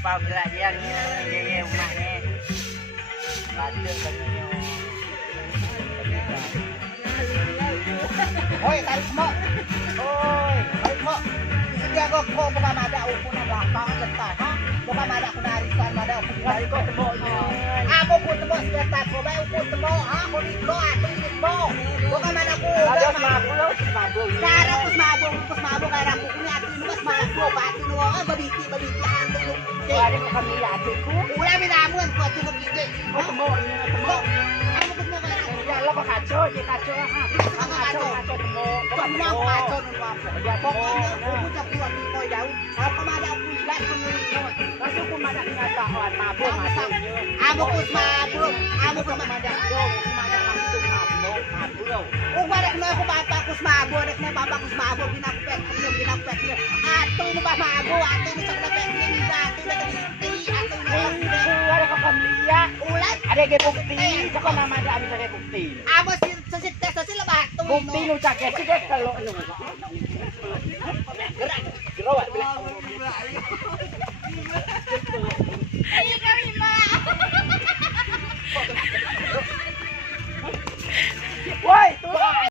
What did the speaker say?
Paglayan niya umane. Lanjut kanyo. Hoy, tarik mo. Hoy, tarik mo. Sige ako ko buka mada upo na belakang setan, ha? Buka mada aku narisan mada upo Ay ko temo yun. Ako po temo setan ko ba upo temo, ha? Kulit ko ato mo. Buka mada ko. Ada mabulo, mabulo. Cara kus mabong kaya ako kunya ato mo mas mago ba ato mo babiti ato mo. Wala mo kami ate ko. Wala minamon ko ato mo gigi. Ko temo yun temo. Ano ko mo kaya? Ya lo kaco, di kaco ha. Kaco temo. Kung mo ang kaco nun mo ako. Kung ano, kung sa buwan ni Koy daw, ako mada ako ilan kung nung Kasi kung madak nga taon, mabulo. amo kus mabong, amo kus Madak dong, madak langsung mabulo. kung warak na ako bata kus mabong, warak na baba kus mabong, ginapet niyo. Ato mo ba mago, ato mo sa napet niyo, ato na kaniti, ato na Wala ka pamilya. ulat. Ada ke bukti, saka mamada ami sa bukti. Amo sa sites sa sila ba? Bukti no cak ya, sige kalau ano. Gerak.